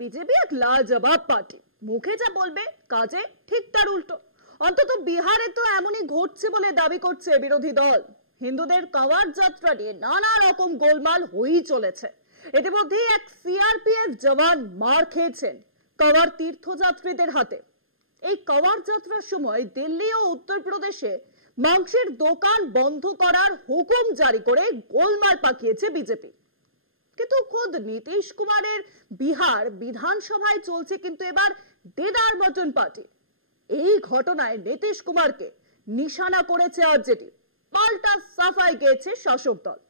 BJP এক লাজবাব party, মুখে যা বলবে কাজে ঠিক তার উল্টো। অন্তত বিহারে তো এমনই ঘটছে বলে দাবি করছে বিরোধী দল। হিন্দুদের কাওয়ার যাত্রা নিয়ে নানা রকম গোলমাল হয়েই চলেছে। ইতিমধ্যে এক সিআরপিএফ জওয়ান মার খেয়েছেন কাওয়ার তীর্থযাত্রীদের হাতে। এই কাওয়ার যাত্রার সময় দিল্লি ও উত্তরপ্রদেশে মাংসের দোকান বন্ধ করার হুকুম জারি করে গোলমাল পাকিয়েছে বিজেপি। কিন্তু খোদ নীতিশ কুমারের বিহার বিধানসভায় চলছে কিন্তু এবার দেদার মটন পার্টি। এই ঘটনায় নীতিশ কুমারকে নিশানা করেছে আরজেডি, পাল্টা সাফাই গেছে শাসক দল।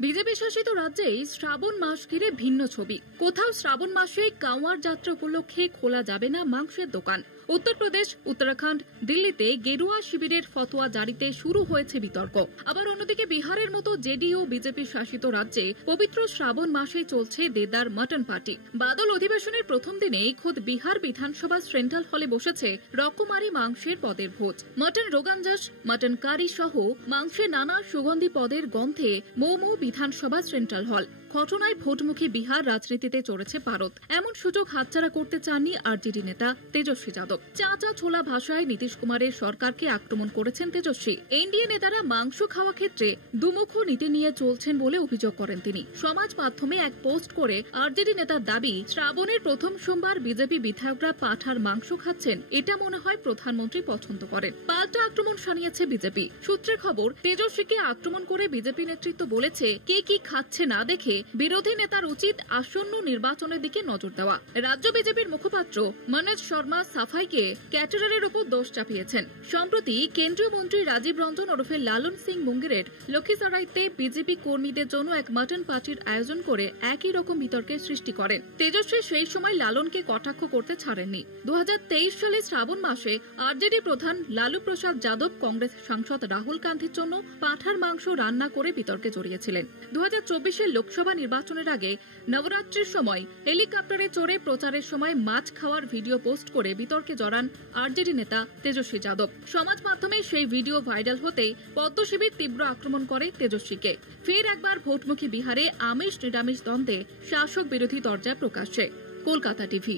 বিজেপি শাসিত রাজ্যে শ্রাবণ মাস ঘিরে ভিন্ন ছবি। কোথাও শ্রাবণ মাসে কাওয়ার যাত্রা উপলক্ষে খোলা যাবে না মাংসের দোকান। উত্তরপ্রদেশ, উত্তরাখণ্ড, দিল্লিতে গেরুয়া শিবিরের ফতোয়া জারিতে শুরু হয়েছে বিতর্ক। আবার অন্যদিকে বিহারের মতো জেডি ও বিজেপি শাসিত রাজ্যে পবিত্র শ্রাবণ মাসে চলছে দেদার মটন পার্টি। বাদল অধিবেশনের প্রথম দিনেই খোদ বিহার বিধানসভা সেন্ট্রাল হলে বসেছে রকমারি মাংসের পদের ভোজ। মটন রোগানজশ, মটন কারি সহ মাংসের নানা সুগন্ধি পদের গন্ধে মোমো বিধানসভা সেন্ট্রাল হল। ঘটনায় ভোটমুখী বিহার রাজনীতিতে চড়েছে পারদ। এমন সুযোগ হাতছাড়া করতে চাননি আরজেডি নেতা তেজস্বী যাদব। চাঁচা ছোলা ভাষায় নীতিশ কুমারের সরকারকে আক্রমণ করেছেন তেজস্বী। এনডিএ নেতারা মাংস খাওয়া ক্ষেত্রে দুমুখ নীতি নিয়ে চলছেন বলে অভিযোগ করেন তিনি। সমাজ মাধ্যমে এক পোস্ট করে আরজেডি নেতার দাবি, শ্রাবণের প্রথম সোমবার বিজেপি বিধায়করা পাঁঠার মাংস খাচ্ছেন, এটা মনে হয় প্রধানমন্ত্রী পছন্দ করেন। পাল্টা আক্রমণ শানিয়েছে বিজেপি। সূত্রের খবর, তেজস্বীকে আক্রমণ করে বিজেপি নেতৃত্ব বলেছে, কে কি খাচ্ছে না দেখে বিরোধী নেতার উচিত আসন্ন নির্বাচনের দিকে নজর দেওয়া। রাজ্য বিজেপির মুখপাত্র মনোজ শর্মা সাফাইকে ক্যাটারারের উপর দোষ চাপিয়েছেন। সম্প্রতি কেন্দ্রীয় মন্ত্রী রাজীব রঞ্জন ওরফে লালন সিং মুঙ্গেরের লক্ষ্মীসরাইতে বিজেপি কর্মীদের জন্য এক মটন পার্টির আয়োজন করে একই রকম বিতর্কের সৃষ্টি করেন। তেজস্বী সেই সময় লালনকে কটাক্ষ করতে ছাড়েননি। 2023 সালে শ্রাবণ মাসে আরজেডি প্রধান লালু প্রসাদ যাদব কংগ্রেস সাংসদ রাহুল গান্ধীর জন্য পাঁঠার মাংস রান্না করে বিতর্কে জড়িয়েছিলেন। 2024 লোকসভা নির্বাচনের আগে নবরাত্রির সময় হেলিকপ্টারে চড়ে প্রচারের সময় মাছ খাওয়ার ভিডিও পোস্ট করে বিতর্কে জড়ান আরজেডি নেতা তেজস্বী যাদব। সমাজ মাধ্যমে সেই ভিডিও ভাইরাল হতেই পদ্ম শিবির তীব্র আক্রমণ করে তেজস্বীকে। ফের একবার ভোটমুখী বিহারে আমিষ নিরামিষ দ্বন্দ্বে শাসক বিরোধী দরজায় প্রকাশ্যে। কলকাতা টিভি।